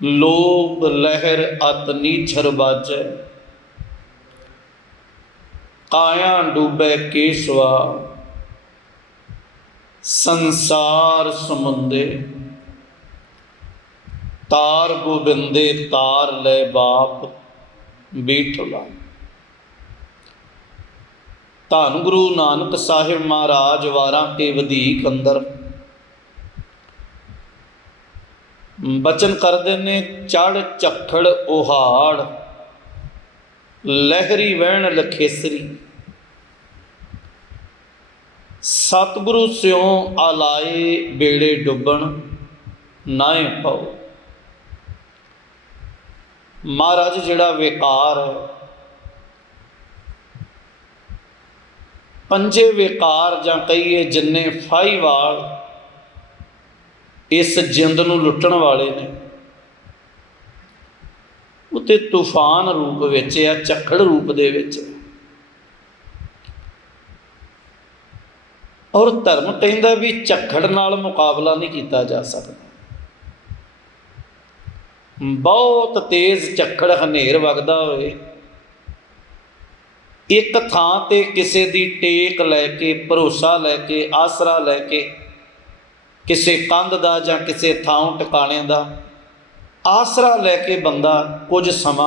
लोभ लहर अत नीछर बाजै, काया डूबे केसवा, संसार समुंदे। तार गोबिंदे तार ले बाप बीठला। धन गुरु नानक साहिब महाराज वारां के वधीक अंदर बचन करते ने, चढ़ झखड़ उहाड़, लहरी वहन लखेसरी। सतगुरु स्यों आलाए बेड़े डुबन, नाए पाओ। महाराज जिहड़ा विकार है, पंजे विकार जां कहीए जिन्ने फाही वाल इस जिंद नूं लुट्टण वाले ने, उत्ते तूफान रूप विच आ, झक्खड़ रूप दे विच। और धर्म कहता भी झक्खड़ नाल मुकाबला नहीं किया जा सकता। बहुत तेज झक्खड़ हनेर वगदा होए, एक थां ते किसे दी टेक लैके, भरोसा लैके, आसरा लैके, किसे कंध दा जां किसे थां टिकाणे दा आसरा लैके बंदा कुछ समा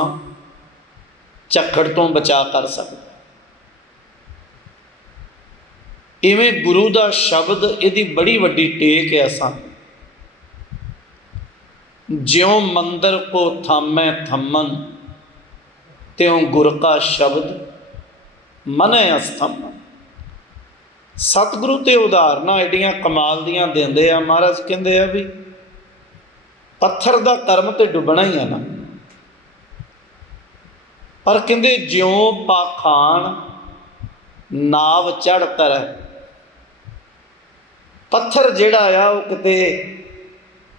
झक्खड़ तो बचा कर सकता। इवें गुरु का शब्द इहदी बड़ी वड्डी टेक है। असां ज्यों मंदिर को थामै थम्मन, त्यों गुर का शब्द मनै अस्थम्मन। सतगुरु ते उदाहरणां एडियां कमाल दियां देंदे आ। महाराज कहंदे आ भी पत्थर दा कर्म ते डुबना ही है ना, पर कहंदे ज्यों पाखान नाव चढ़ तर, पत्थर जिहड़ा आ वो किते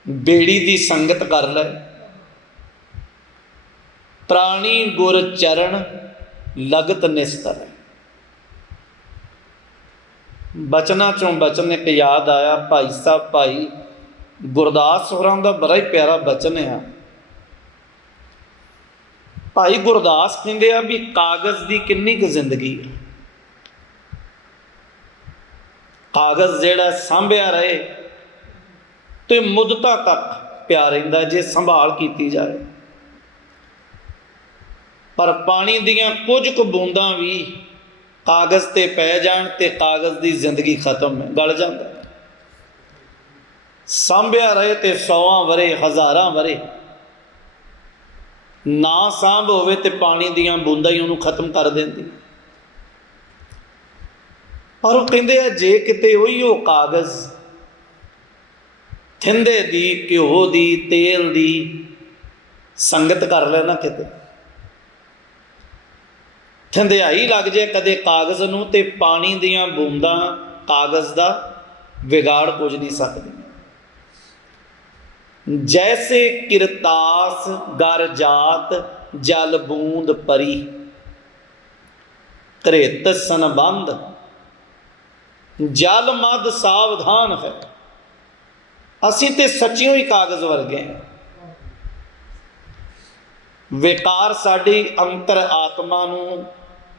बेड़ी दी संगत कर ले, प्राणी गुर चरण लगत निस्तर। बचना चों बचन एक याद आया, भाई साहब भाई गुरदास होरां दा बड़ा ही प्यारा बचन है। भाई गुरदास कहंदे आ भी कागज़ दी किन्नी क जिंदगी है। कागज़ जिहड़ा सांभिया रहे तो मुद्दतां तक पिया रहिंदा जे संभाल कीती जाए, पर पानी दियां कुछ क बूंदां भी कागज़ ते पै जाण ते कागज़ दी जिंदगी खत्म है, गल जांदा। सांभिया रहे तो 100 वरे 1000 वरे, ना सांभ होवे तो पानी दियां बूंदां ही उन्होंने खत्म कर देंदी। पर वो कहते हैं जे किते उही हो कागज़ थिंदे दी, घ्यो दी, तेल दी संगत कर लेना, किते थिंदिहाई लग जाए कदे कागज़ नूं ते पानी दियां बूंदां कागज़ दा विगाड़ कुछ नहीं सकदी। जैसे किरतास गर जात जल बूंद परी, घरेत संबंध जल मद सावधान है। असी ते सच्चियों ही कागज़ वर्गे हैं। विकार साडी अंतर आत्मा नूं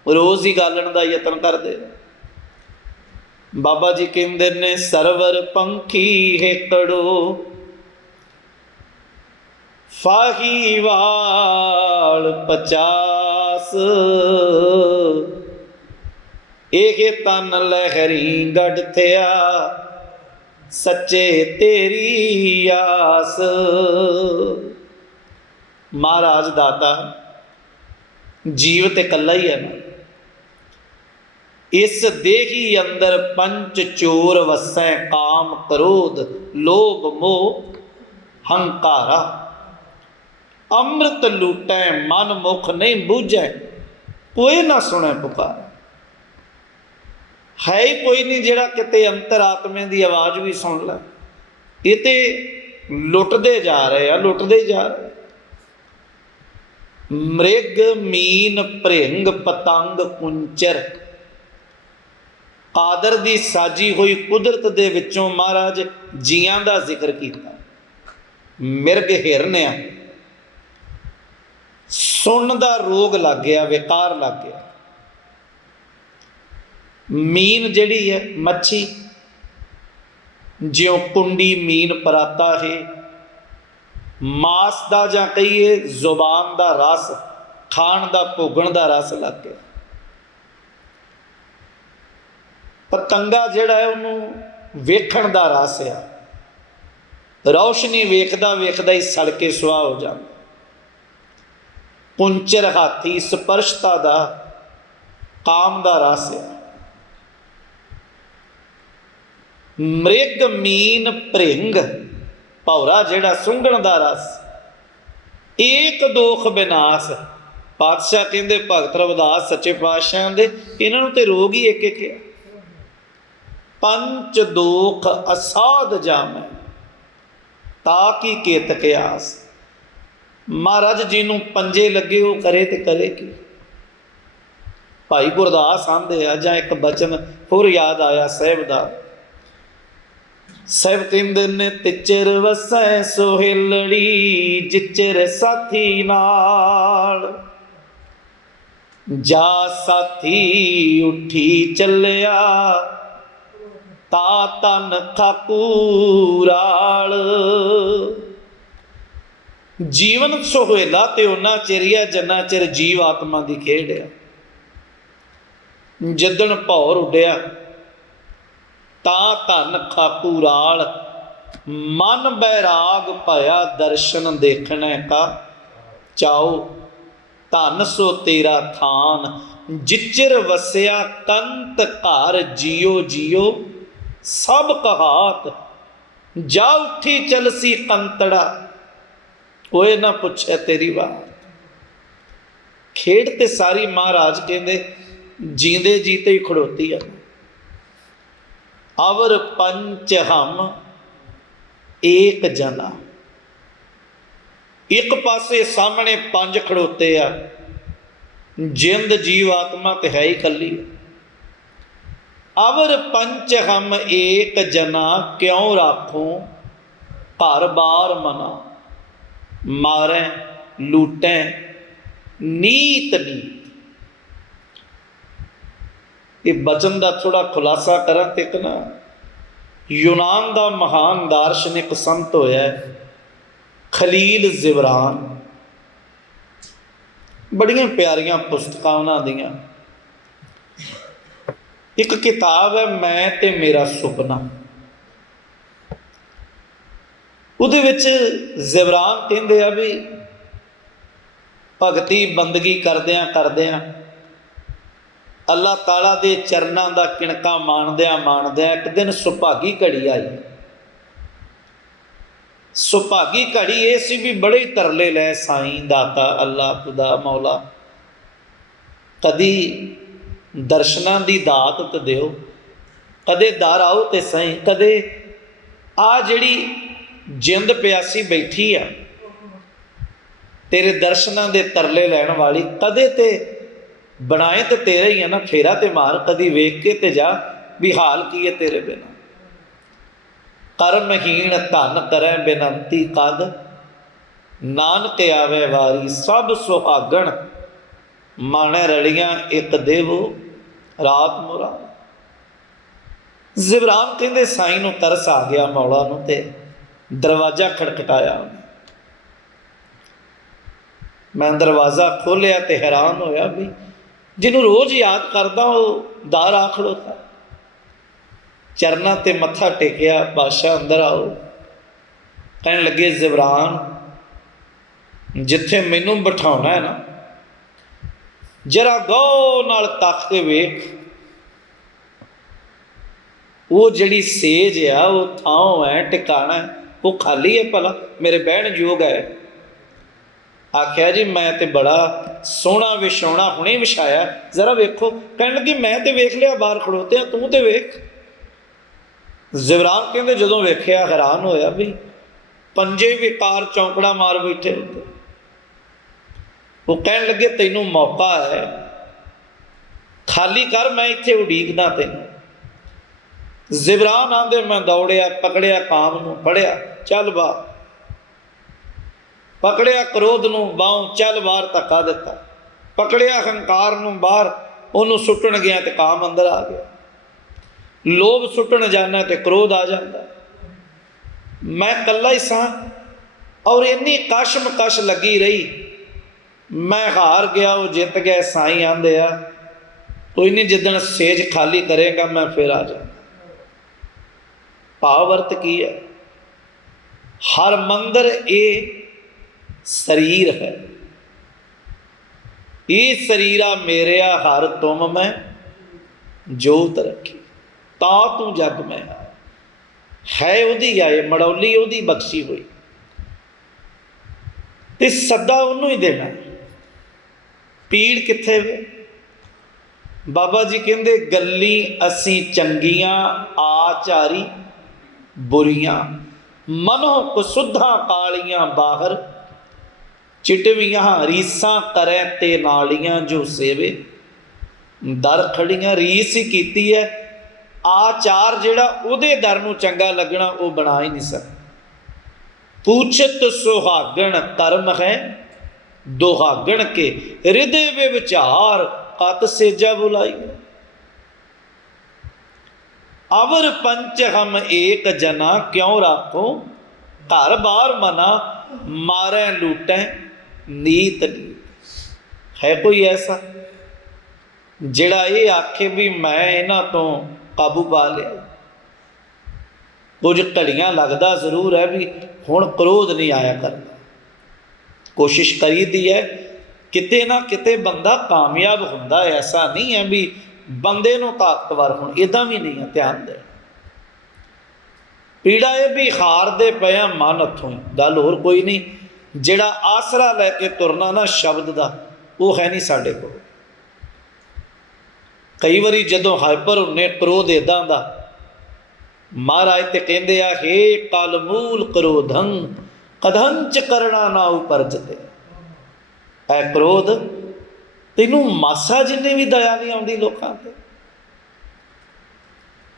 रोज़ ही गालण दा यतन करदे। बाबा जी कहंदे ने सरवर पंखी हेकड़ो, फाही वाल 50, एहे तन लहरी गढ़ थिया, सच्चे तेरी आस। महाराज दाता जीव ते कल्ला ही है ना, इस देही अंदर पंच चोर वसै, काम क्रोध लोभ मोह हंकारा। अमृत लूटै मन मुख नहीं बूझै, कोई ना सुने पुकार। है ही कोई नहीं जिहड़ा किते अंतर आत्मे की आवाज़ भी सुन लै। ये तो लुटते जा रहे हैं, लुटते जा रहे। मृग मीन भृंग पतंग कुंचर, कादर की साजी हुई कुदरत दे विचों महाराज जियां का जिक्र किया। मिर्ग हिरन आ, ਸੁਣਨ ਦਾ ਰੋਗ ਲੱਗ ਗਿਆ, ਵਿਕਾਰ ਲੱਗ ਗਿਆ। ਮੀਨ ਜਿਹੜੀ ਹੈ ਮੱਛੀ, ਜਿਉਂ ਕੁੰਡੀ ਮੀਨ ਪਰਾਤਾ ਹੈ, ਮਾਸ ਦਾ ਜਾਂ ਕਹੀਏ ਜ਼ੁਬਾਨ ਦਾ ਰਸ, ਖਾਣ ਦਾ ਭੋਗਣ ਦਾ ਰਸ ਲੱਗ ਗਿਆ। ਪਤੰਗਾ ਜਿਹੜਾ ਹੈ ਉਹਨੂੰ ਵੇਖਣ ਦਾ ਰਸ ਆ, ਰੌਸ਼ਨੀ ਵੇਖਦਾ ਵੇਖਦਾ ਹੀ ਸੜ ਕੇ ਸੁਆਹ ਹੋ ਜਾਂਦਾ। ਕੁੰਚਰ ਹਾਥੀ ਸਪਰਸ਼ਤਾ ਦਾ, ਕਾਮ ਦਾ ਰਸ ਆ। ਮ੍ਰਿਗ ਮੀਨ ਭ੍ਰਿੰਗ, ਭੌਰਾ ਜਿਹੜਾ ਸੁੰਘਣ ਦਾ ਰਸ। ਏਕ ਦੋਖ ਬਿਨਾਸ਼, ਪਾਤਸ਼ਾਹ ਕਹਿੰਦੇ ਭਗਤ ਰਵਿਦਾਸ ਸੱਚੇ ਪਾਤਸ਼ਾਹ ਦੇ, ਇਹਨਾਂ ਨੂੰ ਤੇ ਰੋਗ ਹੀ ਇੱਕ ਇੱਕ ਆ। ਪੰਚ ਦੋਖ ਅਸਾਧ ਜਾਮੈ, ਤਾ ਕੀ ਕੇਤ ਕਿਆਸ। ਮਹਾਰਾਜ ਜੀ ਨੂੰ ਪੰਜੇ ਲੱਗੇ, ਉਹ ਕਰੇ ਤੇ ਕਰੇ ਕੀ। ਭਾਈ ਗੁਰਦਾਸ ਆਂਦੇ ਆ, ਜਾਂ ਇੱਕ ਬਚਨ ਹੋਰ ਯਾਦ ਆਇਆ ਸਾਹਿਬ ਦਾ। ਸਾਹਿਬ ਕਹਿੰਦੇ ਨੇ, ਤਿਚਰ ਵਸੈ ਸੋਹਿਲੜੀ, ਜਿਚਰ ਸਾਥੀ ਨਾਲ। ਜਾ ਸਾਥੀ ਉੱਠੀ ਚੱਲਿਆ, ਤਾ ਤਨ ਠਾਕੁਰਾਲ। ਜੀਵਨ ਸੁਹੇਲਾ ਤੇ ਉਹਨਾਂ ਚਿਰ ਆ ਜਿੰਨਾ ਚਿਰ ਜੀਵ ਆਤਮਾ ਦੀ ਖੇਡ ਆ। ਜਿੱਦਣ ਭੌਰ ਉੱਡਿਆ, ਤਾਂ ਧਨ ਠਾਕੁਰਾਲ। ਮਨ ਬੈਰਾਗ ਭਇਆ, ਦਰਸ਼ਨ ਦੇਖਣੇ ਕਾ ਚਾਓ। ਧਨ ਸੋ ਤੇਰਾ ਥਾਨ, ਜਿਚਰ ਵਸਿਆ ਕੰਤ ਘਰ। ਜਿਉ ਜਿਉ ਸਭ ਕਹਾਤ, ਜਾ ਉੱਠੀ ਚਲਸੀ ਕੰਤੜਾ। ਕੋਏ ਨਾ ਪੁੱਛੇ ਤੇਰੀ ਬਾਤ। ਖੇਡ ਤੇ ਸਾਰੀ ਮਹਾਰਾਜ ਕਹਿੰਦੇ ਜੀਂਦੇ ਜੀਤੇ ਹੀ ਖੜੋਤੀ ਆ। ਅਵਰ ਪੰਚ ਹਮ ਏਕ ਜਨਾ। ਇੱਕ ਪਾਸੇ ਸਾਹਮਣੇ ਪੰਜ ਖੜੋਤੇ ਆ, ਜਿੰਦ ਜੀਵ ਆਤਮਾ ਤੇ ਹੈ ਹੀ ਇਕੱਲੀ। ਅਵਰ ਪੰਚ ਹਮ ਏਕ ਜਨਾ, ਕਿਉਂ ਰਾਖੋ ਘਰ ਬਾਰ ਮਨਾ। ਮਾਰੈ ਲੂਟੈ ਨੀਤ ਨੀਤ। ਇਹ ਬਚਨ ਦਾ ਥੋੜਾ ਖੁਲਾਸਾ ਕਰਾਂ ਤੇ ਇੱਕ ਨਾ, ਯੂਨਾਨ ਦਾ ਮਹਾਨ ਦਾਰਸ਼ਨਿਕ ਸੰਤ ਹੋਇਆ ਖਲੀਲ ਜਿਬਰਾਨ। ਬੜੀਆਂ ਪਿਆਰੀਆਂ ਪੁਸਤਕਾਂ ਉਹਨਾਂ ਦੀਆਂ। ਇੱਕ ਕਿਤਾਬ ਹੈ ਮੈਂ ਤੇ ਮੇਰਾ ਸੁਪਨਾ। ਉਹਦੇ ਵਿੱਚ ਜਿਬਰਾਨ ਕਹਿੰਦੇ ਆ ਵੀ ਭਗਤੀ ਬੰਦਗੀ ਕਰਦਿਆਂ ਕਰਦਿਆਂ, ਅੱਲਾਹ ਤਾਲਾ ਦੇ ਚਰਨਾਂ ਦਾ ਕਿਣਕਾ ਮਾਣਦਿਆਂ ਮਾਣਦਿਆਂ ਇੱਕ ਦਿਨ ਸੁਭਾਗੀ ਘੜੀ ਆਈ। ਸੁਭਾਗੀ ਘੜੀ ਇਹ ਸੀ ਵੀ ਬੜੇ ਤਰਲੇ ਲੈ ਸਾਈਂ ਦਾਤਾ ਅੱਲਾਹ ਖੁਦਾ ਮੌਲਾ, ਕਦੀ ਦਰਸ਼ਨਾਂ ਦੀ ਦਾਤ ਤੇ ਦਿਓ, ਕਦੇ ਦਰ ਆਓ ਤੇ ਸਹੀ, ਕਦੇ ਆ ਜਿਹੜੀ ਜਿੰਦ ਪਿਆਸੀ ਬੈਠੀ ਆ ਤੇਰੇ ਦਰਸ਼ਨਾਂ ਦੇ ਤਰਲੇ ਲੈਣ ਵਾਲੀ, ਕਦੇ ਤੇ ਬਣਾਏ ਤੇ ਤੇਰਾ ਹੀ ਆ ਨਾ, ਫੇਰਾ ਤੇ ਮਾਰ, ਕਦੀ ਵੇਖ ਕੇ ਤੇ ਜਾ ਵੀ ਹਾਲ ਕੀ ਹੈ ਤੇਰੇ ਬਿਨਾਂ। ਕਰਮਹੀਣ ਧਨ ਕਰੈ ਬੇਨੰਤੀ ਕਦ, ਨਾਨਕ ਆਵੇ ਵਾਰੀ। ਸਭ ਸੁਹਾਗਣ ਮਾਣੈ ਰਲੀਆਂ, ਇੱਕ ਦੇਵੋ ਰਾਤ ਮੁਰਾ। ਜਿਬਰਾਨ ਕਹਿੰਦੇ ਸਾਈਂ ਨੂੰ ਤਰਸ ਆ ਗਿਆ ਮੌਲਾ ਨੂੰ, ਤੇ ਦਰਵਾਜ਼ਾ ਖੜਖਟਾਇਆ ਉਹਨੇ। ਮੈਂ ਦਰਵਾਜ਼ਾ ਖੋਲ੍ਹਿਆ ਤੇ ਹੈਰਾਨ ਹੋਇਆ ਵੀ ਜਿਹਨੂੰ ਰੋਜ਼ ਯਾਦ ਕਰਦਾ ਉਹ ਦਰ ਆ ਖੜੋਤਾ। ਚਰਨਾਂ ਤੇ ਮੱਥਾ ਟੇਕਿਆ, ਬਾਦਸ਼ਾਹ ਅੰਦਰ ਆਓ। ਕਹਿਣ ਲੱਗੇ ਜਿਬਰਾਨ, ਜਿੱਥੇ ਮੈਨੂੰ ਬਿਠਾਉਣਾ ਹੈ ਨਾ, ਜਰਾ ਗੌਰ ਨਾਲ ਤੱਕ ਕੇ ਵੇਖ, ਉਹ ਜਿਹੜੀ ਸੇਜ ਆ, ਉਹ ਥਾਂ ਹੈ, ਟਿਕਾਣਾ, ਉਹ ਖਾਲੀ ਹੈ ਭਲਾ, ਮੇਰੇ ਬਹਿਣ ਯੋਗ ਹੈ। ਆਖਿਆ ਜੀ ਮੈਂ ਤੇ ਬੜਾ ਸੋਹਣਾ ਵਿਛਾਉਣਾ ਹੁਣੇ ਵਿਛਾਇਆ, ਜ਼ਰਾ ਵੇਖੋ। ਕਹਿਣ ਲੱਗੀ ਮੈਂ ਤੇ ਵੇਖ ਲਿਆ ਬਾਹਰ ਖੜੋਤਿਆਂ, ਤੂੰ ਤੇ ਵੇਖ। ਜਿਬਰਾਨ ਕਹਿੰਦੇ ਜਦੋਂ ਵੇਖਿਆ ਹੈਰਾਨ ਹੋਇਆ ਵੀ ਪੰਜੇ ਵਿਕਾਰ ਚੌਂਕੜਾ ਮਾਰ ਬੈਠੇ ਹੁੰਦੇ। ਉਹ ਕਹਿਣ ਲੱਗੇ ਤੈਨੂੰ ਮੌਕਾ ਹੈ, ਖਾਲੀ ਕਰ, ਮੈਂ ਇੱਥੇ ਉਡੀਕਦਾ ਤੈਨੂੰ। ਜਿਬਰਾਨ ਆਂਦੇ ਮੈਂ ਦੌੜਿਆ, ਪਕੜਿਆ ਕਾਮ ਨੂੰ, ਫੜਿਆ, ਚੱਲ ਬਾ। ਪਕੜਿਆ ਕ੍ਰੋਧ ਨੂੰ ਬਾਹੋਂ, ਚੱਲ ਬਾਹਰ ਧੱਕਾ ਦਿੱਤਾ। ਪਕੜਿਆ ਹੰਕਾਰ ਨੂੰ ਬਾਹਰ, ਉਹਨੂੰ ਸੁੱਟਣ ਗਿਆ ਤੇ ਕਾਮ ਅੰਦਰ ਆ ਗਿਆ। ਲੋਭ ਸੁੱਟਣ ਜਾਣਾ ਤੇ ਕ੍ਰੋਧ ਆ ਜਾਂਦਾ। ਮੈਂ ਇਕੱਲਾ ਹੀ ਸਾਂ ਔਰ ਇੰਨੀ ਕਸ਼ਮਕਸ਼ ਲੱਗੀ ਰਹੀ। ਮੈਂ ਹਾਰ ਗਿਆ, ਉਹ ਜਿੱਤ ਗਏ। ਸਾਈਂ ਆਂਦੇ ਆ ਕੋਈ ਨਹੀਂ, ਜਿੱਦਣ ਸੇਜ ਖਾਲੀ ਕਰੇਗਾ ਮੈਂ ਫਿਰ ਆ ਜਾਵਾਂ। ਭਾਵ ਅਰਥ ਕੀ ਹੈ? ਹਰ ਮੰਦਰ ਇਹ ਸਰੀਰ ਹੈ। ਇਹ ਸਰੀਰਾ ਮੇਰਿਆ ਹਰ ਤੁਮ ਮੈਂ ਜੋਤ ਰੱਖੀ, ਤਾਂ ਤੂੰ ਜਗ ਮੈਂ ਹੈ ਉਹਦੀ ਆਏ, ਮੜੌਲੀ ਉਹਦੀ ਬਖਸ਼ੀ ਹੋਈ, ਤੇ ਸੱਦਾ ਉਹਨੂੰ ਹੀ ਦੇਣਾ। ਪੀੜ ਕਿੱਥੇ ਵੇ? ਬਾਬਾ ਜੀ ਕਹਿੰਦੇ ਗੱਲੀ ਅਸੀਂ ਚੰਗੀਆਂ, ਆਚਾਰੀ ਬੁਰੀਆਂ, ਮਨੋਂ ਕਸੁੱਧਾਂ ਕਾਲੀਆਂ ਬਾਹਰ, ਚਿਟਵੀਆਂ ਰੀਸਾਂ ਕਰੇ ਤੇ ਨਾਲੀਆਂ, ਜੋ ਸੇਵੇ ਦਰ ਖੜੀਆਂ। ਰੀਸ ਹੀ ਕੀਤੀ ਹੈ, ਆਚਾਰ ਜਿਹੜਾ ਉਹਦੇ ਦਰ ਨੂੰ ਚੰਗਾ ਲੱਗਣਾ ਉਹ ਬਣਾ ਹੀ ਨਹੀਂ ਸਕਦਾ। ਪੁੱਛਤ ਸੁਹਾਗਣ ਕਰਮ ਹੈ ਦੁਹਾਗਣ ਕੇ, ਹਿਰਦੇ ਵੇ ਵਿਚਾਰ ਕਤ ਸੇਜਾ ਬੁਲਾਈ। ਅਵਰ ਪੰਚ ਹਮ ਏਕ ਜਨਾ, ਕਿਉਂ ਰਾਖੋ ਘਰ ਬਾਰ ਮਨਾ, ਮਾਰੇ ਲੂਟੈ ਨੀਤ ਨੀਤ। ਹੈ ਕੋਈ ਐਸਾ ਜਿਹੜਾ ਇਹ ਆਖੇ ਵੀ ਮੈਂ ਇਹਨਾਂ ਤੋਂ ਕਾਬੂ ਪਾ ਲਿਆ? ਕੁਝ ਘੜੀਆਂ ਲੱਗਦਾ ਜ਼ਰੂਰ ਹੈ ਵੀ ਹੁਣ ਕ੍ਰੋਧ ਨਹੀਂ ਆਇਆ ਕਰਦਾ। ਕੋਸ਼ਿਸ਼ ਕਰੀਦੀ ਹੈ, ਕਿਤੇ ਨਾ ਕਿਤੇ ਬੰਦਾ ਕਾਮਯਾਬ ਹੁੰਦਾ। ਐਸਾ ਨਹੀਂ ਹੈ ਵੀ ਬੰਦੇ ਨੂੰ ਤਾਕਤਵਰ ਹੋਣ, ਇੱਦਾਂ ਵੀ ਨਹੀਂ ਹੈ। ਧਿਆਨ ਦੇ, ਪੀੜਾ ਇਹ ਵੀ ਹਾਰਦੇ ਪਏ ਆ ਮਨ ਹੱਥੋਂ ਹੀ। ਗੱਲ ਹੋਰ ਕੋਈ ਨਹੀਂ। ਜਿਹੜਾ ਆਸਰਾ ਲੈ ਕੇ ਤੁਰਨਾ ਨਾ ਸ਼ਬਦ ਦਾ, ਉਹ ਹੈ ਨਹੀਂ ਸਾਡੇ ਕੋਲ। ਕਈ ਵਾਰੀ ਜਦੋਂ ਹਾਈਪਰ ਹੁੰਨੇ, ਕ੍ਰੋਧ ਇੱਦਾਂ ਦਾ, ਮਹਾਰਾਜ ਤੇ ਕਹਿੰਦੇ ਆ, ਹੇ ਕਲ ਮੂਲ ਕ੍ਰੋਧੰ ਕਦੰਚ ਕਰਨਾ ਨਾ ਉਪਰਜਤੇ। ਐ ਕ੍ਰੋਧ, ਤੈਨੂੰ ਮਾਸਾ ਜਿੰਨੀ ਵੀ ਦਇਆ ਨਹੀਂ ਆਉਂਦੀ ਲੋਕਾਂ ਤੇ।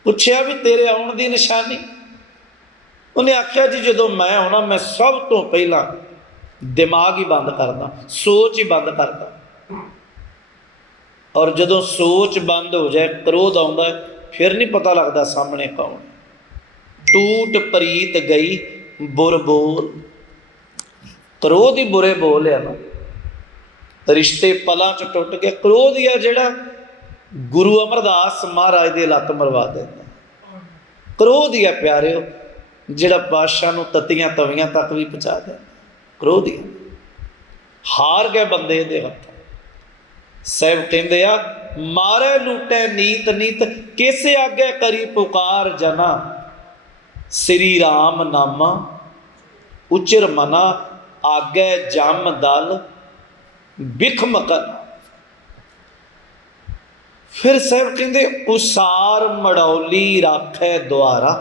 ਪੁੱਛਿਆ ਵੀ ਤੇਰੇ ਆਉਣ ਦੀ ਨਿਸ਼ਾਨੀ? ਉਹਨੇ ਆਖਿਆ ਜੀ ਜਦੋਂ ਮੈਂ ਆਉਣਾ, ਮੈਂ ਸਭ ਤੋਂ ਪਹਿਲਾਂ ਦਿਮਾਗ ਹੀ ਬੰਦ ਕਰਦਾ, ਸੋਚ ਹੀ ਬੰਦ ਕਰਦਾ। ਔਰ ਜਦੋਂ ਸੋਚ ਬੰਦ ਹੋ ਜਾਏ, ਕ੍ਰੋਧ ਆਉਂਦਾ, ਫਿਰ ਨਹੀਂ ਪਤਾ ਲੱਗਦਾ ਸਾਹਮਣੇ ਕੌਣ। ਟੂਟ ਪ੍ਰੀਤ ਗਈ ਬੁਰ ਬੋਲ, ਕ੍ਰੋਧ ਹੀ ਬੁਰੇ ਬੋਲ ਆ ਨਾ। ਰਿਸ਼ਤੇ ਪਲਾਂ 'ਚ ਟੁੱਟ ਗਏ। ਕ੍ਰੋਧ ਹੀ ਆ ਜਿਹੜਾ ਗੁਰੂ ਅਮਰਦਾਸ ਮਹਾਰਾਜ ਦੇ ਲੱਤ ਮਰਵਾ ਦਿੰਦਾ। ਕ੍ਰੋਧ ਹੀ ਆ ਪਿਆਰਿਓ ਜਿਹੜਾ ਬਾਦਸ਼ਾਹ ਨੂੰ ਤਤੀਆਂ ਤਵੀਆਂ ਤੱਕ ਵੀ ਪਹੁੰਚਾ ਦਿੰਦਾ। ਕ੍ਰੋਧ ਹੀ ਹਾਰ ਗਏ ਬੰਦੇ ਇਹਦੇ ਹੱਥੋਂ। ਸਾਹਿਬ ਕਹਿੰਦੇ ਆ, ਮਾਰੇ ਲੂਟੇ ਨੀਤ ਨੀਤ, ਕਿਸੇ ਆਗੇ ਕਰੀ ਪੁਕਾਰ ਜਨਾ, ਸ੍ਰੀ ਰਾਮ ਨਾਮਾ ਉਚਰ ਮਨਾ, ਆਗੇ ਜਮ ਦਲ ਬਿਖਮ ਕਰਨਾ। ਫਿਰ ਸਾਹਿਬ ਕਹਿੰਦੇ ਉਸਾਰ ਮੜੌਲੀ ਰਾਖੈ ਦੁਆਰਾ।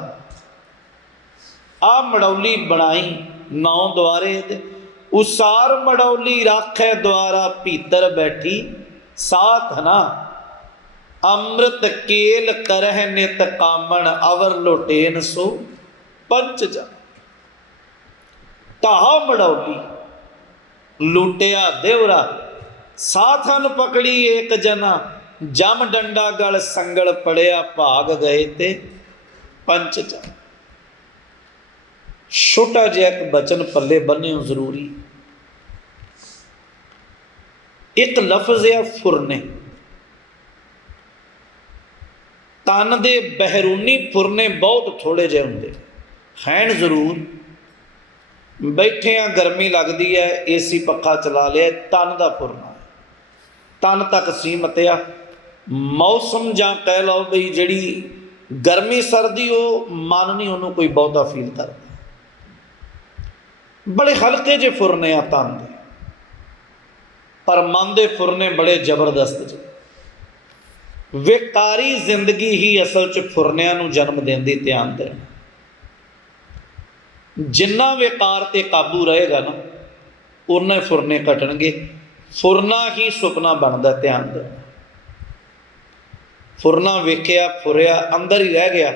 ਆ ਮੜੌਲੀ ਬਣਾਈ 9 ਦੁਆਰੇ ਤੇ, ਉਸਾਰ ਮੜੌਲੀ ਰਾਖੈ ਦੁਆਰਾ, ਭੀਤਰ ਬੈਠੀ ਸਾਥ ਨਾ, ਅੰਮ੍ਰਿਤ ਕੇਲ ਕਰਹਿ ਨਿਤ ਕਾਮਣ, ਅਵਰ ਲੋਟੇਨ ਸੋ ਪੰਚ ਜਨ। ਤਾਹ ਮੜੌਲੀ ਲੁੱਟਿਆ ਦੇਵਰਾ, ਸਾਥਨ ਪਕੜੀ ਏਕ ਜਨਾ, ਜਮ ਡੰਡਾ ਗਲ ਸੰਗਲ ਪੜਿਆ, ਭਾਗ ਗਏ ਤੇ ਪੰਚ ਜਨ। ਛੋਟਾ ਜਿਹਾ ਇੱਕ ਬਚਨ ਪੱਲੇ ਬੰਨਿਓ ਜ਼ਰੂਰੀ। ਇੱਕ ਲਫ਼ਜ਼ ਆ ਫੁਰਨੇ। ਤਨ ਦੇ ਬਹਿਰੂਨੀ ਫੁਰਨੇ ਬਹੁਤ ਥੋੜੇ ਜਿਹੇ ਹੁੰਦੇ ਹਨ। ਜ਼ਰੂਰ ਬੈਠੇ ਆ, ਗਰਮੀ ਲੱਗਦੀ ਹੈ, ਏਸੀ ਪੱਖਾ ਚਲਾ ਲਿਆ, ਤਨ ਦਾ ਫੁਰਨਾ ਤਨ ਤੱਕ ਸੀਮਤ ਆ। ਮੌਸਮ ਜਾਂ ਕਹਿ ਲਓ ਬਈ ਜਿਹੜੀ ਗਰਮੀ ਸਰਦੀ, ਉਹ ਮਨ ਨਹੀਂ ਉਹਨੂੰ ਕੋਈ ਬਹੁਤਾ ਫੀਲ ਕਰਦਾ। ਬੜੇ ਹਲਕੇ ਜਿਹੇ ਫੁਰਨੇ ਆ ਤਨ ਦੇ, ਪਰ ਮਨ ਦੇ ਫੁਰਨੇ ਬੜੇ ਜ਼ਬਰਦਸਤ ਜਿਹੇ। ਵਿਕਾਰੀ ਜ਼ਿੰਦਗੀ ਹੀ ਅਸਲ 'ਚ ਫੁਰਨਿਆਂ ਨੂੰ ਜਨਮ ਦਿੰਦੀ। ਧਿਆਨ ਦੇਣਾ, ਜਿੰਨਾ ਵਿਕਾਰ ਤੇ ਕਾਬੂ ਰਹੇਗਾ ਨਾ, ਉਨੇ ਫੁਰਨੇ ਘਟਣਗੇ। ਫੁਰਨਾ ਹੀ ਸੁਪਨਾ ਬਣਦਾ। ਧਿਆਨ ਦੇਣਾ, ਫੁਰਨਾ ਵੇਖਿਆ, ਫੁਰਿਆ, ਅੰਦਰ ਹੀ ਰਹਿ ਗਿਆ।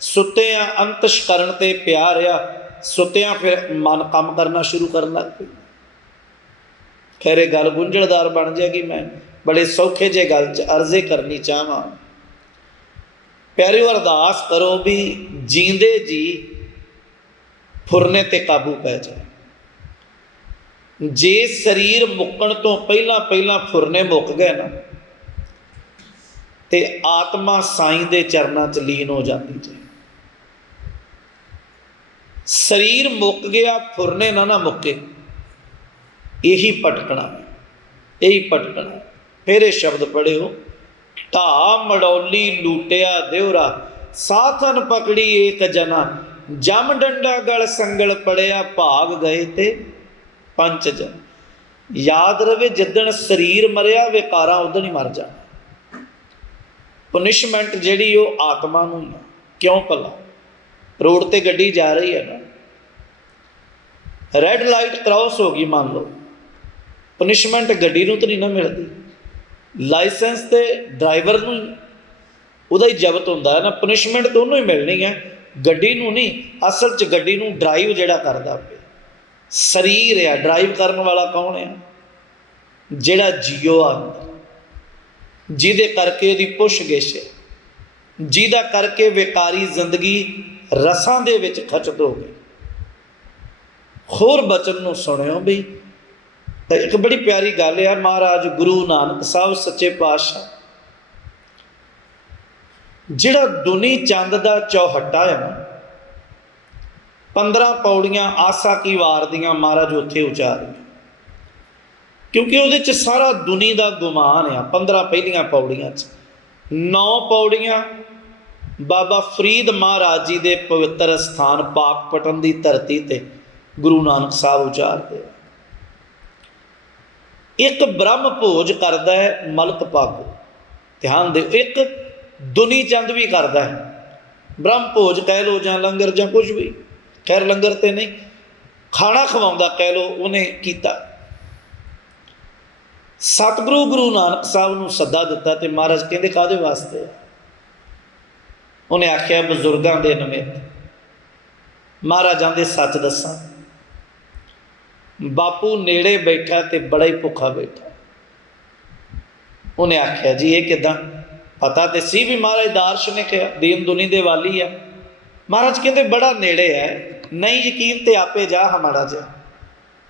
ਸੁੱਤੇ ਆ, ਅੰਤਸ਼ ਕਰਨ ਤੇ ਪਿਆ ਰਿਹਾ, ਸੁੱਤਿਆਂ ਫਿਰ ਮਨ ਕੰਮ ਕਰਨਾ ਸ਼ੁਰੂ ਕਰਨ ਲੱਗ ਪਈ। ਖੈਰ ਇਹ ਗੱਲ ਗੁੰਝਲਦਾਰ ਬਣ ਜਾਏਗੀ, ਮੈਂ ਬੜੇ ਸੌਖੇ ਜਿਹੇ ਗੱਲ 'ਚ ਅਰਜ਼ੇ ਕਰਨੀ ਚਾਹਾਂ। ਪਿਆਰਿਓ, ਅਰਦਾਸ ਕਰੋ ਵੀ ਜੀਂਦੇ ਜੀ ਫੁਰਨੇ ਤੇ ਕਾਬੂ ਪੈ ਜਾਏ। ਜੇ ਸਰੀਰ ਮੁੱਕਣ ਤੋਂ ਪਹਿਲਾਂ ਪਹਿਲਾਂ ਫੁਰਨੇ ਮੁੱਕ ਗਏ ਨਾ, ਤੇ ਆਤਮਾ ਸਾਈਂ ਦੇ ਚਰਨਾਂ 'ਚ ਲੀਨ ਹੋ ਜਾਂਦੀ ਜੇ। ਸਰੀਰ ਮੁੱਕ ਗਿਆ, ਫੁਰਨੇ ਨਾ ਮੁੱਕੇ, ਇਹੀ ਭਟਕਣਾ, ਇਹੀ ਭਟਕਣਾ। ਫਿਰ ਇਹ ਸ਼ਬਦ ਪੜ੍ਹਿਓ, ਢਾ ਮੜੌਲੀ ਲੂਟਿਆ ਦਿਉਰਾ, ਸਾਥਨ ਪਕੜੀ ਏਕ ਜਨਾ, ਜਮ ਡੰਡਾ ਗਲ ਸੰਗਲ ਪੜਿਆ, ਭਾਗ ਗਏ ਤੇ ਪੰਚ ਜਨ। ਯਾਦ ਰਵੇ, ਜਿੱਦਣ ਸਰੀਰ ਮਰਿਆ ਵਿਕਾਰਾਂ ਉਦਣ ਹੀ ਮਰ ਜਾਣਾ। ਪਨਿਸ਼ਮੈਂਟ ਜਿਹੜੀ ਉਹ ਆਤਮਾ ਨੂੰ ਹੀ ਆ। ਕਿਉਂ ਭਲਾ? ਰੋਡ ਤੇ ਗੱਡੀ ਜਾ ਰਹੀ ਹੈ ਨਾ, ਰੈੱਡ ਲਾਈਟ ਕ੍ਰਾਸ ਹੋ ਗਈ ਮੰਨ ਲਓ, ਪਨਿਸ਼ਮੈਂਟ ਗੱਡੀ ਨੂੰ ਤਾਂ ਨਹੀਂ ਨਾ ਮਿਲਦੀ, ਲਾਇਸੈਂਸ ਤੇ ਡਰਾਈਵਰ ਨੂੰ ਹੀ ਉਹਦਾ ਹੀ ਜ਼ਬਤ ਹੁੰਦਾ ਹੈ ਨਾ। ਪਨਿਸ਼ਮੈਂਟ ਤਾਂ ਉਹਨੂੰ ਹੀ ਮਿਲਣੀ ਹੈ, ਗੱਡੀ ਨੂੰ ਨਹੀਂ। ਅਸਲ 'ਚ ਗੱਡੀ ਨੂੰ ਡਰਾਈਵ ਜਿਹੜਾ ਕਰਦਾ ਪਿਆ ਸਰੀਰ ਆ। ਡਰਾਈਵ ਕਰਨ ਵਾਲਾ ਕੌਣ ਆ? ਜਿਹੜਾ ਜੀਓ ਆ ਅੰਦਰ, ਜਿਹਦੇ ਕਰਕੇ ਉਹਦੀ ਪੁੱਛ ਗਿੱਛ ਹੈ, ਜਿਹਦਾ ਕਰਕੇ ਵਿਕਾਰੀ ਜ਼ਿੰਦਗੀ ਰਸਾਂ ਦੇ ਵਿੱਚ ਖਚਤ ਹੋ ਗਈ। ਹੋਰ ਬਚਨ ਨੂੰ ਸੁਣਿਓ ਵੀ, ਤਾਂ ਇੱਕ ਬੜੀ ਪਿਆਰੀ ਗੱਲ ਆ। ਮਹਾਰਾਜ ਗੁਰੂ ਨਾਨਕ ਸਾਹਿਬ ਸੱਚੇ ਪਾਤਸ਼ਾਹ, ਜਿਹੜਾ ਦੁਨੀ ਚੰਦ ਦਾ ਚੌਹੱਟਾ ਹੈ ਨਾ, 15 ਪੌੜੀਆਂ ਆਸਾ ਕੀ ਵਾਰ ਦੀਆਂ ਮਹਾਰਾਜ ਉੱਥੇ ਉਚਾਰੀਆਂ, ਕਿਉਂਕਿ ਉਹਦੇ 'ਚ ਸਾਰਾ ਦੁਨੀ ਦਾ ਗੁਮਾਨ ਆ। 15 ਪਹਿਲੀਆਂ ਪੌੜੀਆਂ 'ਚ 9 ਪੌੜੀਆਂ ਬਾਬਾ ਫਰੀਦ ਮਹਾਰਾਜ ਜੀ ਦੇ ਪਵਿੱਤਰ ਸਥਾਨ ਪਾਕਪਟਨ ਦੀ ਧਰਤੀ 'ਤੇ ਗੁਰੂ ਨਾਨਕ ਸਾਹਿਬ ਉਚਾਰਦੇ ਆ। ਇੱਕ ਬ੍ਰਹਮ ਭੋਜ ਕਰਦਾ ਹੈ ਮਲਕ ਭਾਗੋ, ਧਿਆਨ ਦਿਓ, ਇੱਕ ਦੁਨੀ ਚੰਦ ਵੀ ਕਰਦਾ ਹੈ। ਬ੍ਰਹਮ ਭੋਜ ਕਹਿ ਲਓ ਜਾਂ ਲੰਗਰ ਜਾਂ ਕੁਝ ਵੀ, ਖੈਰ ਲੰਗਰ ਤੇ ਨਹੀਂ, ਖਾਣਾ ਖਵਾਉਂਦਾ ਕਹਿ ਲਓ, ਉਹਨੇ ਕੀਤਾ। ਸਤਿਗੁਰੂ ਗੁਰੂ ਨਾਨਕ ਸਾਹਿਬ ਨੂੰ ਸੱਦਾ ਦਿੱਤਾ ਤੇ ਮਹਾਰਾਜ ਕਹਿੰਦੇ ਕਾਹਦੇ ਵਾਸਤੇ? ਉਹਨੇ ਆਖਿਆ ਬਜ਼ੁਰਗਾਂ ਦੇ ਨਿਮਿਤ। ਮਹਾਰਾਜਾਂ ਦੇ ਸੱਚ ਦੱਸਾਂ, ਬਾਪੂ ਨੇੜੇ ਬੈਠਾ ਤੇ ਬੜਾ ਹੀ ਭੁੱਖਾ ਬੈਠਾ। ਉਹਨੇ ਆਖਿਆ ਜੀ ਇਹ ਕਿੱਦਾਂ? ਪਤਾ ਤੇ ਸੀ ਵੀ ਮਹਾਰਾਜ ਦਾਰਸ਼ਨਿਕ ਆ, ਦੀਨ ਦੁਨੀ ਦੇ ਵਾਲੀ ਆ। ਮਹਾਰਾਜ ਕਹਿੰਦੇ ਬੜਾ ਨੇੜੇ ਹੈ, ਨਹੀਂ ਯਕੀਨ ਤੇ ਆਪੇ ਜਾ ਹਮਾਰਾ ਜਾ,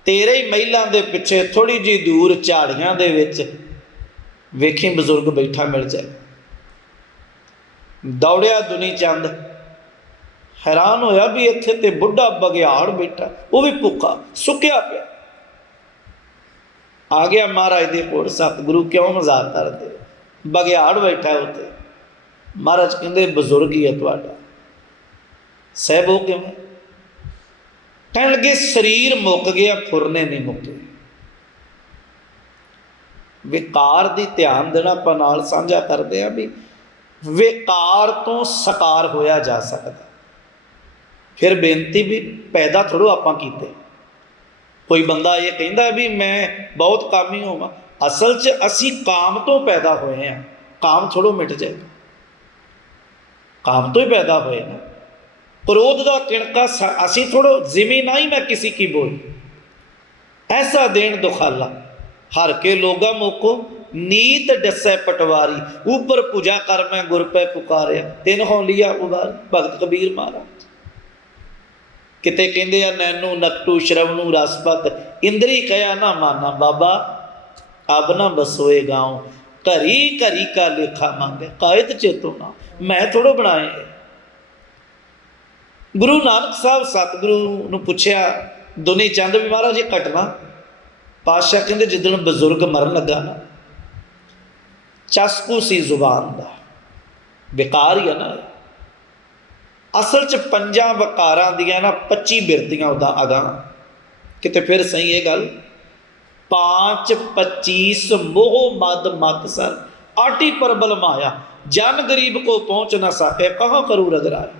ਤੇਰੇ ਹੀ ਮਹਿਲਾਂ ਦੇ ਪਿੱਛੇ ਥੋੜ੍ਹੀ ਜਿਹੀ ਦੂਰ ਝਾੜੀਆਂ ਦੇ ਵਿੱਚ ਵੇਖੀ ਬਜ਼ੁਰਗ ਬੈਠਾ ਮਿਲ ਜਾਏ। ਦੌੜਿਆ ਦੁਨੀ ਚੰਦ, ਹੈਰਾਨ ਹੋਇਆ ਵੀ ਇੱਥੇ ਤੇ ਬੁੱਢਾ ਬਘਿਆੜ ਬੈਠਾ, ਉਹ ਵੀ ਭੁੱਖਾ ਸੁੱਕਿਆ ਪਿਆ। ਆ ਗਿਆ ਮਹਾਰਾਜ ਦੇ ਕੋਲ, ਸਤਿਗੁਰੂ ਕਿਉਂ ਮਜ਼ਾਕ ਕਰਦੇ? ਬਘਿਆੜ ਬੈਠਾ ਉੱਥੇ। ਮਹਾਰਾਜ ਕਹਿੰਦੇ ਬਜ਼ੁਰਗ ਹੀ ਹੈ ਤੁਹਾਡਾ। ਸਾਹਿਬ ਉਹ ਕਿਵੇਂ? ਕਹਿਣ ਲੱਗੇ ਸਰੀਰ ਮੁੱਕ ਗਿਆ, ਫੁਰਨੇ ਨਹੀਂ ਮੁੱਕੇ। ਵਿਕਾਰ ਦੀ ਧਿਆਨ ਦੇਣਾ ਆਪਾਂ ਨਾਲ ਸਾਂਝਾ ਕਰਦੇ ਹਾਂ ਵੀ ਵਿਕਾਰ ਤੋਂ ਸਕਾਰ ਹੋਇਆ ਜਾ ਸਕਦਾ। ਫਿਰ ਬੇਨਤੀ ਵੀ ਪੈਦਾ ਥੋੜ੍ਹਾ ਆਪਾਂ ਕੀਤੇ। ਕੋਈ ਬੰਦਾ ਇਹ ਕਹਿੰਦਾ ਵੀ ਮੈਂ ਬਹੁਤ ਕਾਮੀ ਹੋਵਾਂ, ਅਸਲ 'ਚ ਅਸੀਂ ਕਾਮ ਤੋਂ ਪੈਦਾ ਹੋਏ ਹਾਂ। ਕਾਮ ਥੋੜ੍ਹਾ ਮਿਟ ਜਾਏਗਾ, ਕਾਮ ਤੋਂ ਹੀ ਪੈਦਾ ਹੋਏ ਨਾ। क्रोध का किणका असी थोड़ो जिमी ना ही मैं किसी की बोल, ऐसा देन दुखाला हर के लोगा मोको नीत डसै पटवारी, ऊपर पूजा कर मैं गुर पे पुकारिया तिन हो लिया उबार। भगत कबीर महाराज किते कहते आ नैनू नकटू श्रवणू रसपत इंद्री कया ना माना बाबा अब ना बसोए गाँव घरी घरी का लेखा मांगे कायद चेतो ना मैं थोड़ो बनाए। गुरु नानक साहब सतगुरु नूं पुछया दुनी चंद भी महाराज ये घटना पातशाह कहते जिदन बजुर्ग मरन लगा ना चस्कू सी जुबान का बेकार ही है ना। असल च 5 वकारां दियां ना 25 बिरतियां उदा अगा किते फिर सही ये गल 5 25 मोह मद मत सर आटी परबल माया जन गरीब को पहुँच ना सके कहाँ करूँ रगराया।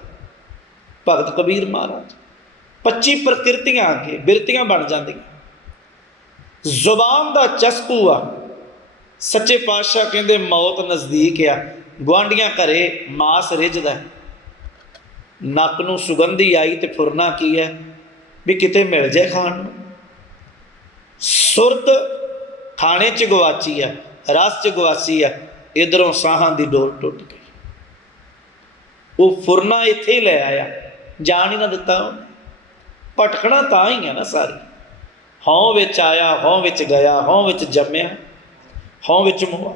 भगत कबीर महाराज 25 प्रकृतियां आके बिरतियां बन जांदियां। जुबान का चस्कू आ सच्चे पातशाह कहते मौत नज़दीक आ गुआंढियां घरे मास रिझदा नक नूं सुगंधी आई तो फुरना की है भी किते मिल जाए खाण नूं। सुरत खाने च गवाची है, रस च गवाची है, इधरों साहां दी डोर टुट गई। वो फुरना इत्थे ही लै आया, जान ही ना दिता उन्हें। भटकना तां ही है ना सारी, हौं विच आया, हौं विच गया, हौं विच जम्मिया, हौं विच मुआ।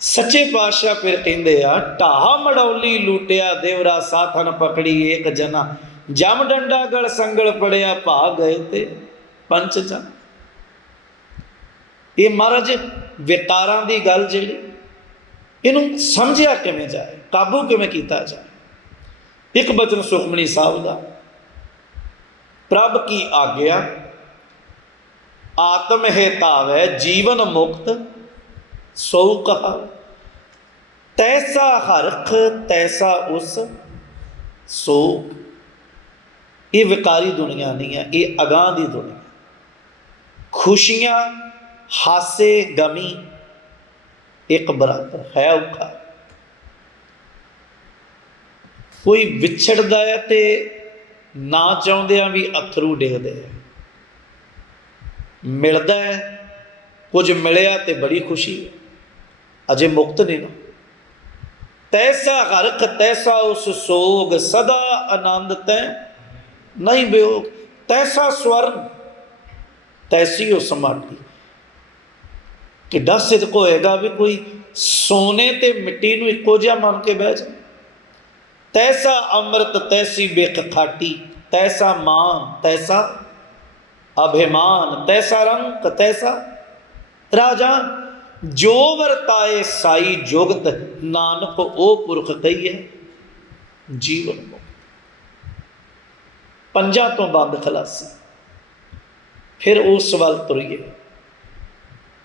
सच्चे पातशाह फिर कहते आ, ढाह मड़ौली लूटिया देवरा साथन पकड़ी एक जना, जम डंडा गल संगल पड़िया भाग गए थे पंच जन। ये महाराज विकारां दी गल जिहड़ी इनू समझिया किवें जाए, काबू किवें कीता जाए। एक बचन सुखमनी साहब दा, प्रभ की आग्या आत्म हेतावै जीवन मुक्त सो कहा, तैसा हरख तैसा उस सोक। ये विकारी दुनिया नहीं है, ये अगाह की दुनिया। खुशियां हासे गमी एक बराबर है। औखा कोई विछड़दा है तो ना चाहुंदियां भी अथरू डिगदे है, मिलता है कुछ मिलिया तो बड़ी खुशी है, अजे मुक्त नहीं ना। तैसा हरख तैसा उस सोग, सदा आनंद तै नहीं बेयोग। तैसा स्वर्ण तैसी उस माटी। किड्डा सिदक होएगा भी कोई सोने ते मिट्टी नूं इक्को जिहा मन के बह जाए। तैसा अमृत तैसी बेख खाटी, तैसा मान तैसा अभिमान, तैसा रंग तैसा राजान। जो वरताए साई जुगत, नानक ओ पुरख कही है जीवन मुक्त। पंजा तो बंद खलासी। फिर उस वल तुरीए।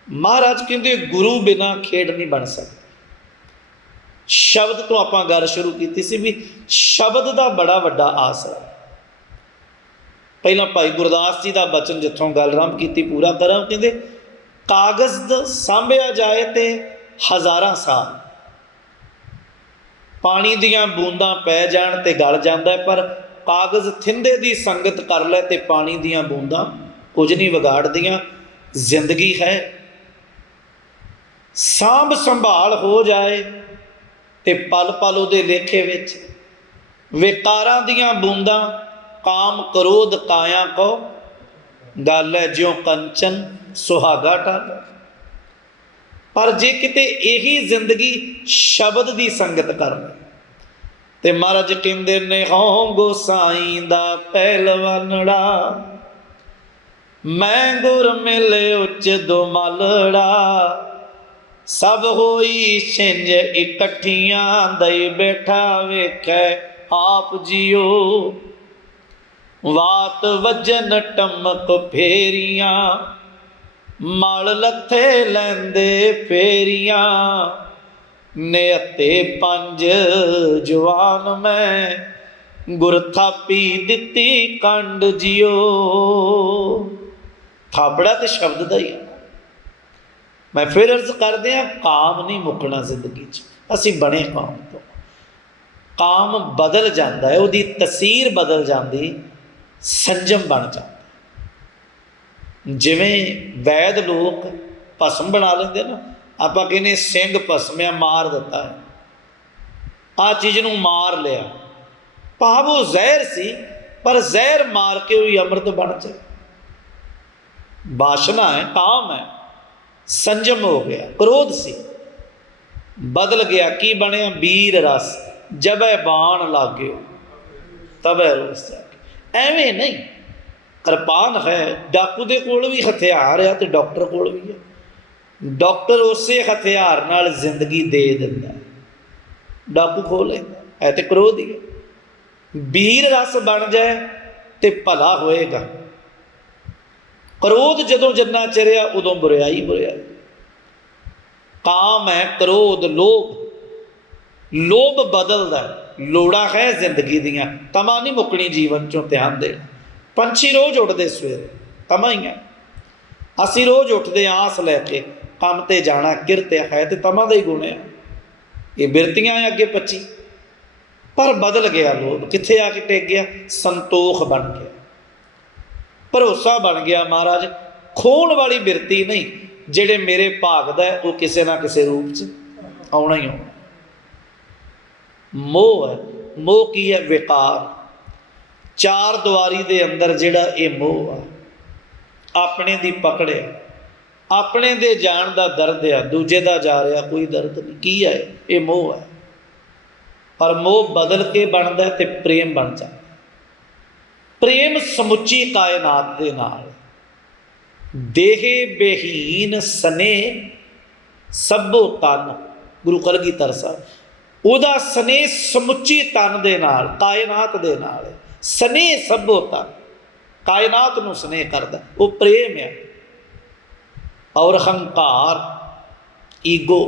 महाराज कहते गुरु बिना खेड नहीं बन सकती। शब्द तो आप गल शुरू की सी भी शब्द का बड़ा वड्डा आसरा। पहला भाई गुरदास जी का बचन जिथों गल आरंभ की पूरा करा, कहते कागज़ सांभिया जाए तो हज़ारां साल, पानी दियां बूंदां पै जाण ते गल जांदा है, पर कागज़ थिंदे दी संगत कर लै तो पानी दियां बूंदां कुछ नहीं विगाड़दियां। जिंदगी है सांभ संभाल हो जाए तो पल पल उहदे लेखे विच विकारां दियां बूंदां, काम क्रोध काया को गल है ज्यों कंचन सुहागा टाला। पर जे किते यही जिंदगी शब्द की संगत कर ले ते महाराज कहंदे ने हों गोसाई दा पहलवानड़ा, मैं गुर मिले उच दो मालड़ा। सब होई छिंज इकट्ठियां, दई बैठा वेखै आप जियो। वात वजन टमक फेरियां, मल लथे लैंदे फेरियां। निहत्ते पंज जवान मैं, गुर थापी दिती कंड जियो। थापड़ा तो शब्द का ही है। मैं फिर अर्ज कर दिया, काम नहीं मुकना जिंदगी च। असी बने काम तो, काम बदल जाता है, उसकी तसीर बदल जाती, संजम बन जाता। जिमें वैद लोग भस्म बना लेंगे ना, आप कहने सिंह भस्मिया मार दिता है, आ चीज़ नूं मार लिया, भाव वो जहर सी, पर जहर मार के वही अमृत बन जाए। वासना है, काम है, संजम हो गया। क्रोध सी बदल गया, की बनया वीर रस। जबै बाण लागे तबै रोस जागे। एवें नहीं, कृपान है, डाकू दे कोल भी हथियार है तो डॉक्टर कोल भी है। डॉक्टर उस हथियार नाल जिंदगी दे दिंदा है, डाकू खो लेंदा है तो क्रोध ही है। वीर रस बन जाए तो भला होएगा। क्रोध जदों जिन्ना चरिया उदों बुराई बुराई। काम है, क्रोध, लोभ। लोभ बदलदा, लोड़ा है जिंदगी दियां, तमा नहीं मुकनी जीवन चों। ध्यान दे, पंछी रोज़ उठते सवेरे, तमा ही है। असी रोज़ उठते आस लैके काम ते जाना, किरत है तो तमा का ही गुण है। ये बिरतियां है अगे 25, पर बदल गया लोभ। कित्थे आके टेक गया? संतोख बन गया, भरोसा बन गया। महाराज खोण वाली बिरती नहीं, ਜਿਹੜੇ मेरे भाग दा है वो किसी ना किसी रूप च आना ही आना। मोह है, मोह की है? विकार। चार दुआरी दे अंदर जिहड़ा ये मोह आ, अपने दी पकड़ है, अपने दे जान दा दर्द है, दूजे दा जा रहा कोई दर्द नहीं। की है ये? मोह है। पर मोह बदल के बनता है तो प्रेम बन जाता। प्रेम समुची कायनात दे नाल, देहे बेहीन सने सभो तन, गुरु कलगीधर साहब ਉਹਦਾ ਸਨੇਹ ਸਮੁੱਚੀ ਤਨ ਦੇ ਨਾਲ, ਕਾਇਨਾਤ ਦੇ ਨਾਲ। ਸਨੇਹ ਸਭੋ ਤਨ, ਕਾਇਨਾਤ ਨੂੰ ਸਨੇਹ ਕਰਦਾ, ਉਹ ਪ੍ਰੇਮ ਹੈ। ਔਰ ਹੰਕਾਰ, ਈਗੋ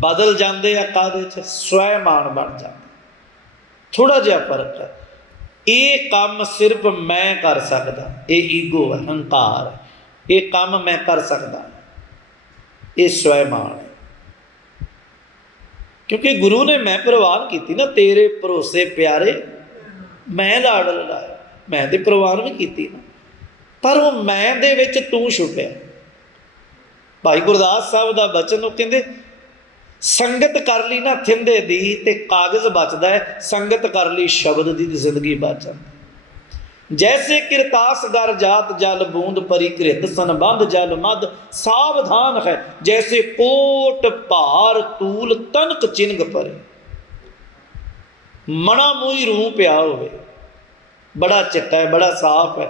ਬਦਲ ਜਾਂਦੇ ਆ ਕਾਹਦੇ 'ਚ? ਸਵੈਮਾਨ ਬਣ ਜਾਂਦੇ। ਥੋੜ੍ਹਾ ਜਿਹਾ ਫਰਕ ਹੈ। ਇਹ ਕੰਮ ਸਿਰਫ ਮੈਂ ਕਰ ਸਕਦਾ, ਇਹ ਈਗੋ ਹੈ, ਹੰਕਾਰ ਹੈ। ਇਹ ਕੰਮ ਮੈਂ ਕਰ ਸਕਦਾ, ਇਹ ਸਵੈਮਾਨ ਹੈ। क्योंकि गुरु ने मैं प्रवान की ना, तेरे भरोसे प्यारे मैं लाड़ लाया, मैं तो प्रवान भी की ना, पर वो मैं दे विच तू छुपिया। भाई गुरदास साहब का बचन, वो कहते संगत कर ली ना थिंदे दी ते कागज़ बचदा है, संगत कर ली शब्द दी ते जिंदगी बच जाती। जैसे किरतास गर जात जल बूंद परिकृत संबंध जल मद सावधान है, जैसे कोट भार तूल तनक चिन्ह परे। मना मूही रूह पिया होवे, बड़ा चिट्टा है, बड़ा साफ है,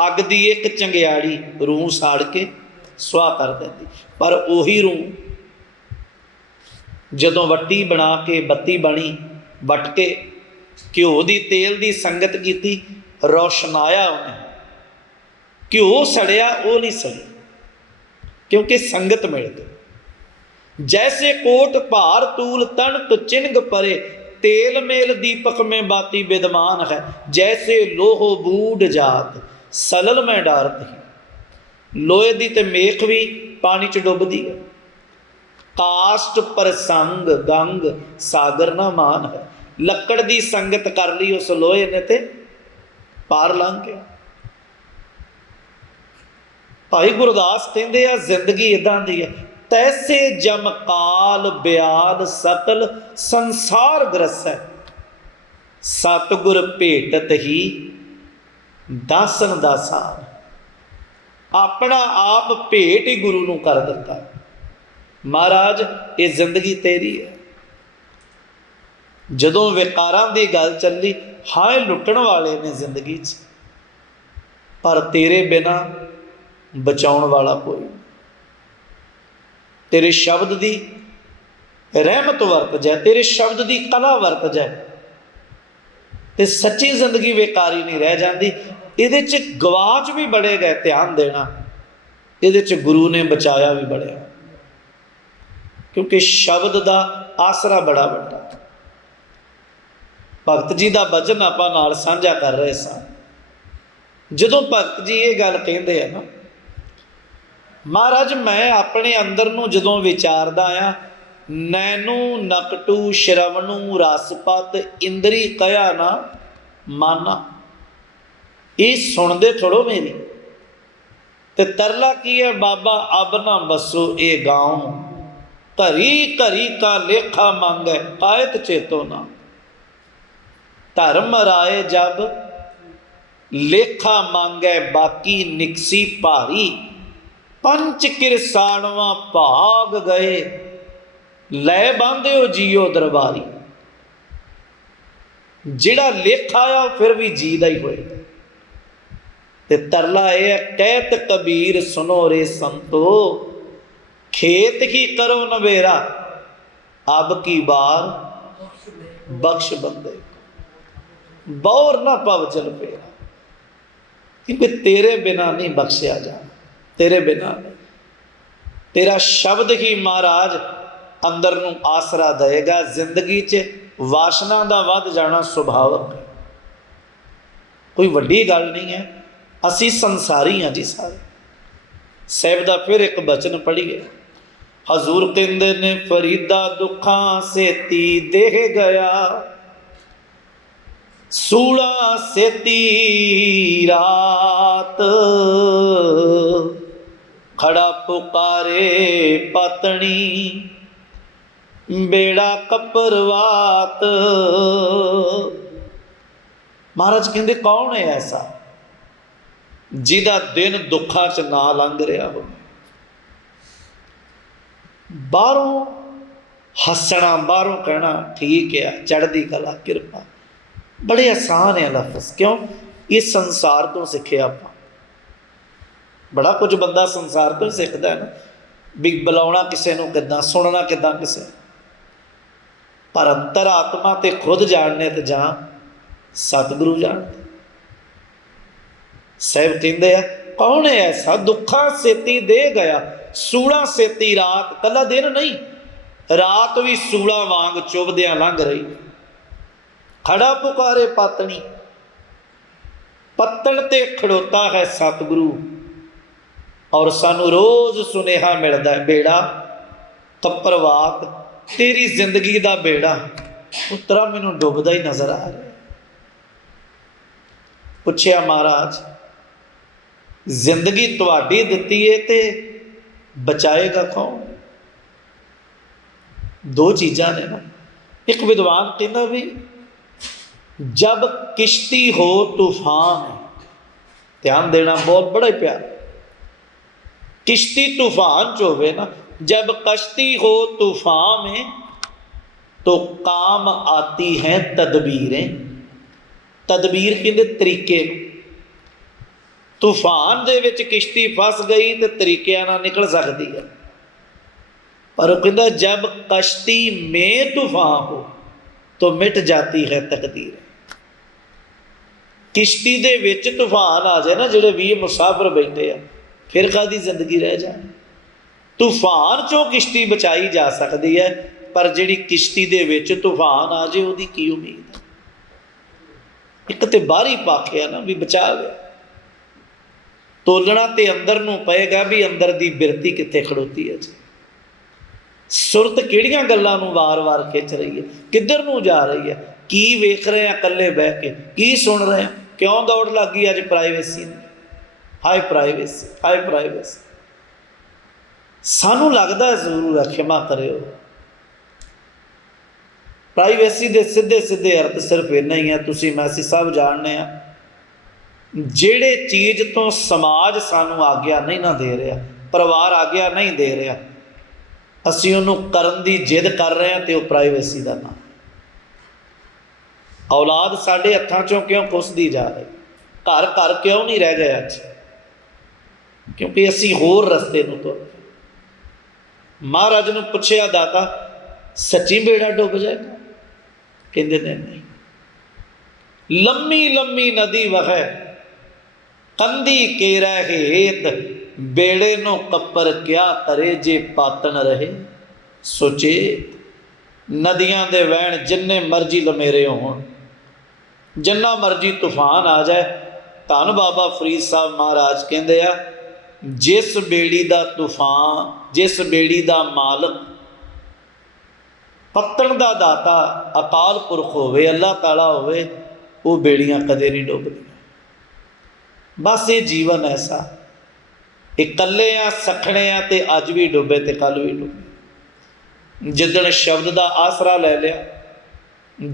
अग दी एक चंगियाड़ी रूह साड़ के सुआह कर देती। पर उही रूह जदों वट्टी बना के बत्ती बनी, वट के घ्यो दी तेल दी संगत की, रोशनाया उन्हें, घ्यो सड़िया वो नहीं सड़ी, क्योंकि संगत मिल गई। जैसे कोट भार तूल तनक चिन्ह परे, तेल मेल दीपक में बाती विद्वान है, जैसे लोहो बूढ़ जात सलल में डारत ही। लोहे दी ते मेख भी पानी च डुबदी है, कास्ट प्रसंग गंग सागर ना मान है। लकड़ दी संगत कर ली उस लोहे ने ते पार लंघ गया। भाई गुरदास कहते हैं जिंदगी इदां दी है, तैसे जमकाल ब्याल सकल संसार ग्रस है, सतगुर भेटत ही दासन दासान। अपना आप भेट ही गुरु नूं कर दिता। महाराज ये जिंदगी तेरी है। जदों विकारां दी गल चली, हाय लुटण वाले ने जिंदगी च, पर तेरे बिना बचाउण वाला कोई नहीं। तेरे शब्द दी रहमत वरत जाए, तेरे शब्द दी कला वरत जाए, ते सच्ची जिंदगी बेकारी नहीं रह जाती। इहदे च गवाच भी बड़े गए, ध्यान देना, इहदे च गुरु ने बचाया भी बड़े, क्योंकि शब्द का आसरा बड़ा वड्डा। भगत जी का वचन आपां नाल साझा कर रहे सां। जदों भगत जी ये गल कहते हैं ना, महाराज मैं अपने अंदर नूं जदों विचारदा आया, नैनू नकटू श्रवणू रसपत इंद्री कया ना माना। ये सुनते थोड़ो मेरी, ते तरला की है बाबा अब ना बसो ये गाँव, घरी घरी का लेखा मांगे आयत चेतो ना। धर्म राय जब लेखा मांगे बाकी निकसी भारी, पंच किरसाणवा भाग गए लै बांधे हो जियो दरबारी। जिहड़ा लेखा आ फिर भी जी दा ही होएगा। ते तरला यह कहत कबीर सुनो रे संतो, खेत ही करो नवेरा अब की बार बख्श बंदे, बौर ना पव चल पेरा। क्योंकि तेरे बिना नहीं बख्शिया जाना, तेरे बिना नहीं। तेरा शब्द ही महाराज अंदर नूं आसरा देगा। जिंदगी च वासना दा वध जाना सुभावक है, कोई वड्डी गल नहीं है। असी संसारी हाँ जी सारे। साहिब दा फिर एक बचन पढ़िए। हजूर कहंदे ने फरीदा दुखां सेती देह गया, सूला सेती रात, खड़ा पुकारे पतनी, बेड़ा कपरवात। महाराज कहते कौन है ऐसा जिहदा दिन दुखा च ना लंघ रहा हो। बाहरों हसना, बाहरों कहना ठीक है, चढ़दी कला किरपा, बड़े आसान है लफ्ज़। क्यों? इस संसार तो सीखे आप, बड़ा कुछ बंदा संसार तो सीखता है ना, भी बुलाना किसी को किदां, सुनना किदां किसे, पर अंतर आत्मा तो खुद जानने तो जां सतगुरु जानते। साहब कहते हैं कौन है ऐसा दुखा सेती दे गया, सूला सेती रात, कला दिन नहीं, रात भी सूला वांग चुभदियां लंघ रही। खड़ा पुकारे पातनी, पत्तन ते खड़ोता है सतगुरु, और सानू रोज सुनेहा मिलता है, बेड़ा कपरवात, तेरी जिंदगी का बेड़ा पुत्रा मैनू डुबदा ही नजर आ रहा। पुछया महाराज जिंदगी तुहाडी दित्ती है ते बचाएगा कौन? दो चीज़ां ने ना। एक विद्वान कहता भी जब किश्ती हो तूफान है, ध्यान देना बहुत बड़ा प्यार, किश्ती तूफान च होवे ना, जब कश्ती हो तूफान में तो काम आती हैं तदबीरें। तदबीर कहते तरीके, तूफान दे विच किश्ती फस गई तो तरीके नाल निकल सकती है, पर कहता जब कश्ती में तूफान हो तो मिट जाती है तकदीर। किश्ती दे विच तूफान आ जाए ना, जिहड़े 20 मुसाफिर बैठे आ, फिर कादी जिंदगी रह जाए। तूफान चों किश्ती बचाई जा सकती है, पर जिहड़ी किश्ती दे विच तूफान आ जाए उहदी की उम्मीद है। एक तो बाहरी पक्ष है ना भी बचा गया, तोलना तो अंदर नूं पएगा भी अंदर की बिरती कित्थे खड़ोती है जी, सुरत किहड़ियां गल्लां नूं वार वार खिंच रही है, किधर नूं जा रही है, की वेख रहे हैं कल्ले बह के, की सुन रहे हैं, क्यों दौड़ लग गई अज प्राइवेसी ने, हाय प्राइवेसी, हाय प्राइवेसी। सानू लगता है जरूर है, क्षमा करियो, प्राइवेसी के सीधे सीधे अर्थ सिर्फ इन्ना ही है, तुसी मैं असीं सब जानने हैं, ਜਿਹੜੇ चीज़ तो समाज सानू आग्या नहीं ना दे रहा, परिवार आग्या नहीं दे रहा, असीं उन्होंने करन दी जिद कर रहे हैं, तो वह प्राइवेसी का नाम। औलाद साडे हत्थां चों क्यों खुसदी जा रही, घर घर क्यों नहीं रह गए अज, क्योंकि असीं होर रस्ते नूं तुर पए। महाराज नूं पुछया दाता सच्ची बेड़ा डुब जाएगा? कहंदे नहीं, लम्मी लम्मी नदी वहे कंदी केरा हेत, बेड़े नो कपर क्या करे जे पातन रहे। सोचे नदियां दे वहण जिन्ने मर्जी लमेरे होण, जिन्ना मर्जी तूफान आ जाए, धन बाबा फरीद साहब महाराज कहते आ जिस बेड़ी का तूफान, जिस बेड़ी का मालक पत्तन का दाता अकाल पुरख होवे, अल्लाह ताला होवे, वो बेड़ियां कदे नहीं डुबदियां। बस ये जीवन ऐसा, एक कल्ले आ सखने आ ते अज भी डुबे ते कल भी डुबे। जिदण शब्द का आसरा ले लिया,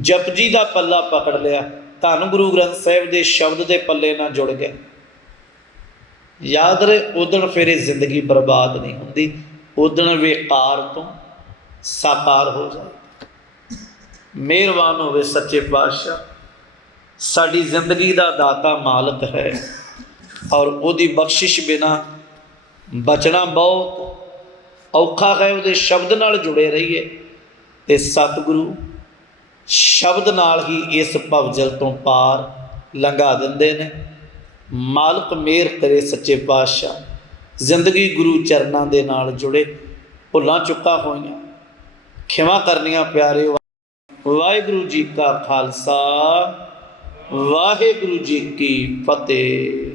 जपजी का पल्ला पकड़ लिया, धन गुरु ग्रंथ साहिब के शब्द के पल्ले ना जुड़ गए, याद रहे उदण फिर जिंदगी बर्बाद नहीं होती, उदण बेकार तो साकार हो जाए। मेहरबान होवे सच्चे पातशाह, साड़ी जिंदगी का दाता मालक है, और उसकी बख्शिश बिना बचना बहुत औखा है। वो शब्द नाल जुड़े रहिए, तो सतगुरु शब्द नाल ही इस भवजल तो पार लंघा देंदे ने। मालक मेहर करे सच्चे पातशाह, जिंदगी गुरु चरणों के नाल जुड़े, भुलां चुका होइयां खिमा करनियां प्यारे। वाहिगुरू जी का खालसा, वाहिगुरू जी की फतेह।